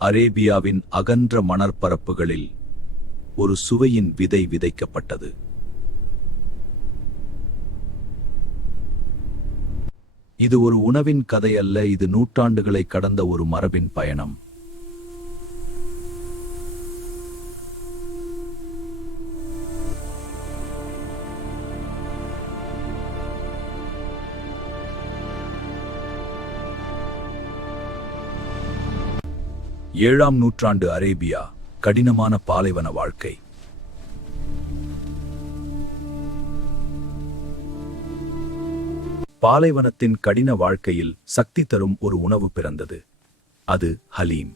அரேபியாவின் அகன்ற மணற்பரப்புகளில் ஒரு சுவையின் விதை விதைக்கப்பட்டது. இது ஒரு உணவின் கதை அல்ல, இது நூற்றாண்டுகளை கடந்த ஒரு மரபின் பயணம். ஏழாம் நூற்றாண்டு அரேபியா, கடினமான பாலைவன வாழ்க்கை. பாலைவனத்தின் கடின வாழ்க்கையில் சக்தி தரும் ஒரு உணவு பிறந்தது. அது ஹலீம்.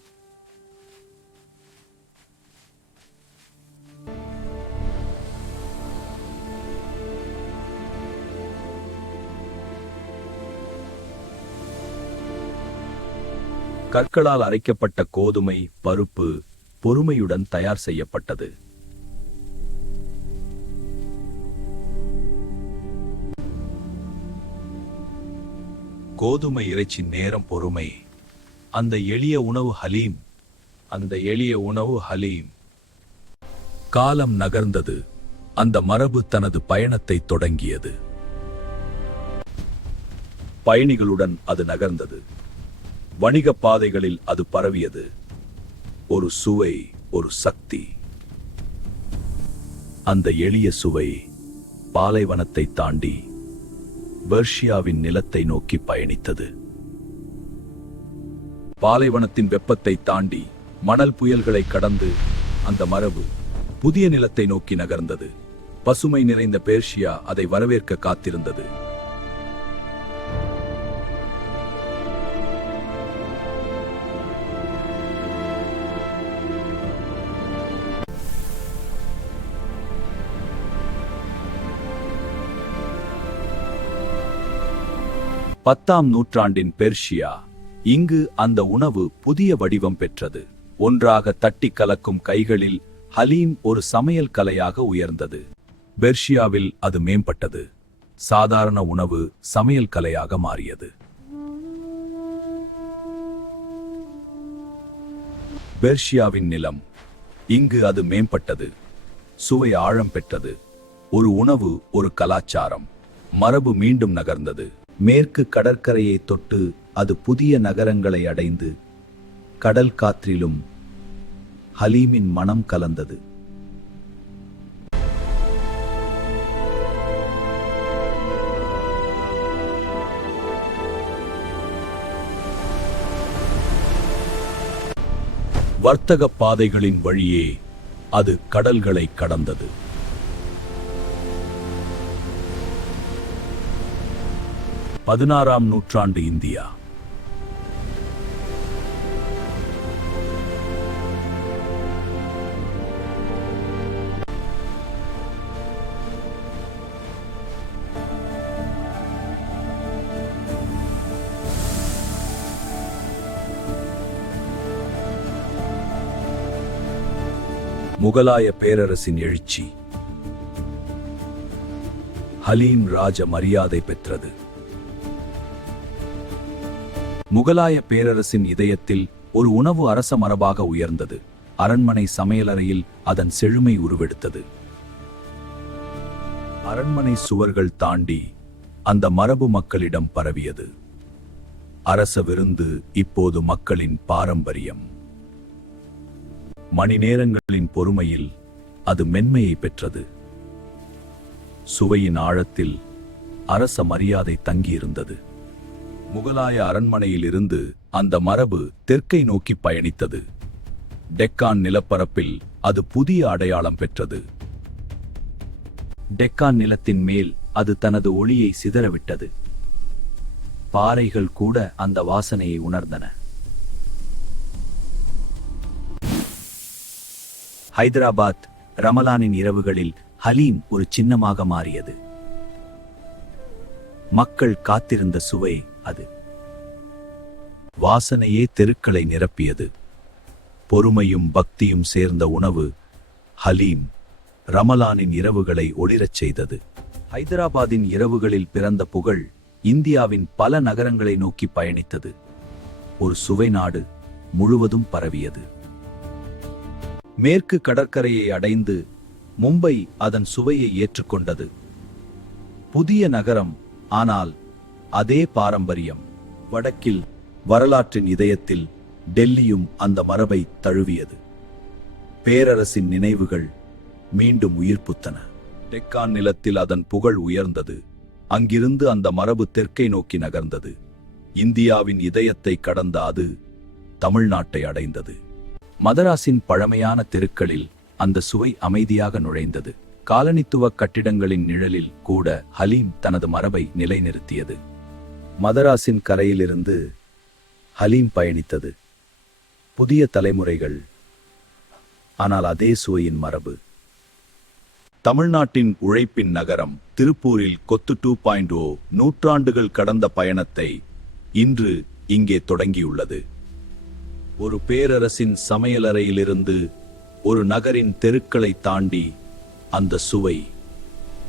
கற்களால் அரைக்கப்பட்ட கோதுமை, பருப்பு பொறுமையுடன் தயார் செய்யப்பட்டது. கோதுமை இறைச்சி, நேரம், பொறுமை. அந்த எளிய உணவு ஹலீம். காலம் நகர்ந்தது. அந்த மரபு தனது பயணத்தை தொடங்கியது. பயணிகளுடன் அது நகர்ந்தது. வணிக பாதைகளில் அது பரவியது. ஒரு சுவை, ஒரு சக்தி. அந்த எளிய சுவை பாலைவனத்தை தாண்டி பெர்ஷியாவின் நிலத்தை நோக்கி பயணித்தது. பாலைவனத்தின் வெப்பத்தை தாண்டி மணல் புயல்களை கடந்து அந்த மரபு புதிய நிலத்தை நோக்கி நகர்ந்தது. பசுமை நிறைந்த பெர்ஷியா அதை வரவேற்க காத்திருந்தது. பத்தாம் நூற்றாண்டின் பெர்ஷியா. இங்கு அந்த உணவு புதிய வடிவம் பெற்றது. ஒன்றாக தட்டி கலக்கும் கைகளில் ஹலீம் ஒரு சமையல் கலையாக உயர்ந்தது. பெர்ஷியாவில் அது மேம்பட்டது. சாதாரண உணவு சமையல் கலையாக மாறியது. பெர்ஷியாவின் நிலம். இங்கு அது மேம்பட்டது. சுவை ஆழம் பெற்றது. ஒரு உணவு, ஒரு கலாச்சாரம். மரபு மீண்டும் நகர்ந்தது. மேற்கு கடற்கரையை தொட்டு அது புதிய நகரங்களை அடைந்து கடல் காற்றிலும் ஹலீமின் மனம் கலந்தது. வர்த்தக பாதைகளின் வழியே அது கடல்களை கடந்தது. பதினாறாம் நூற்றாண்டு இந்தியா. முகலாய பேரரசின் எழுச்சி. ஹலீம் ராஜ மரியாதை பெற்றது. முகலாய பேரரசின் இதயத்தில் ஒரு உணவு அரச மரபாக உயர்ந்தது. அரண்மனை சமையலறையில் அதன் செழுமை உருவெடுத்தது. அரண்மனை சுவர்கள் தாண்டி அந்த மரபு மக்களிடம் பரவியது. அரச விருந்து இப்போது மக்களின் பாரம்பரியம். மணி நேரங்களின் பொறுமையில் அது மென்மையை பெற்றது. சுவையின் ஆழத்தில் அரச மரியாதை தங்கியிருந்தது. முகலாய அரண்மனையில் இருந்து அந்த மரபு தெற்கை நோக்கி பயணித்தது. டெக்கான் நிலப்பரப்பில் அது புதிய அடையாளம் பெற்றது. டெக்கான் நிலத்தின் மேல் அது தனது ஒளியை சிதறவிட்டது. பாறைகள் கூட அந்த வாசனையை உணர்ந்தன. ஹைதராபாத் ரமலானின் இரவுகளில் ஹலீம் ஒரு சின்னமாக மாறியது. மக்கள் காத்திருந்த சுவை அது. வாசனையே தெருக்களை நிரப்பியது. பொறுமையும் பக்தியும் சேர்ந்த உணவு ஹலீம் ரமலானின் இரவுகளை ஒளிரச் செய்தது. ஹைதராபாத்தின் இரவுகளில் பிறந்த புகழ் இந்தியாவின் பல நகரங்களை நோக்கி பயணித்தது. ஒரு சுவை நாடு, முழுவதும் பரவியது. மேற்கு கடற்கரையை அடைந்து மும்பை அதன் சுவையை ஏற்றுக்கொண்டது. புதிய நகரம், ஆனால் அதே பாரம்பரியம். வடக்கில் வரலாற்றின் இதயத்தில் டெல்லியும் அந்த மரபை தழுவியது. பேரரசின் நினைவுகள் மீண்டும் உயிர்ப்புத்தன. டெக்கான் நிலத்தில் அதன் புகழ் உயர்ந்தது. அங்கிருந்து அந்த மரபு தெற்கை நோக்கி நகர்ந்தது. இந்தியாவின் இதயத்தை கடந்த அது தமிழ்நாட்டை அடைந்தது. மதராஸின் பழமையான தெருக்களில் அந்த சுவை அமைதியாக நுழைந்தது. காலனித்துவ கட்டிடங்களின் நிழலில் கூட ஹலீம் தனது மரபை நிலைநிறுத்தியது. மதராஸின் கரையிலிருந்து ஹலீம் பயணித்தது. புதிய தலைமுறைகள், ஆனால் அதே சுவையின் மரபு. தமிழ்நாட்டின் உழைப்பின் நகரம் திருப்பூரில் கொத்து 2.0 நூற்றாண்டுகள் கடந்த பயணத்தை இன்று இங்கே தொடங்கியுள்ளது. ஒரு பேரரசின் சமையலறையிலிருந்து ஒரு நகரின் தெருக்களை தாண்டி அந்த சுவை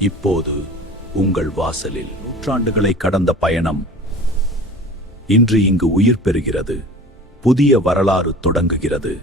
இப்போது உங்கள் வாசலில். நூற்றாண்டுகளை கடந்த பயணம் இன்று இங்கு உயிர் பெறுகிறது. புதிய வரலாறு தொடங்குகிறது.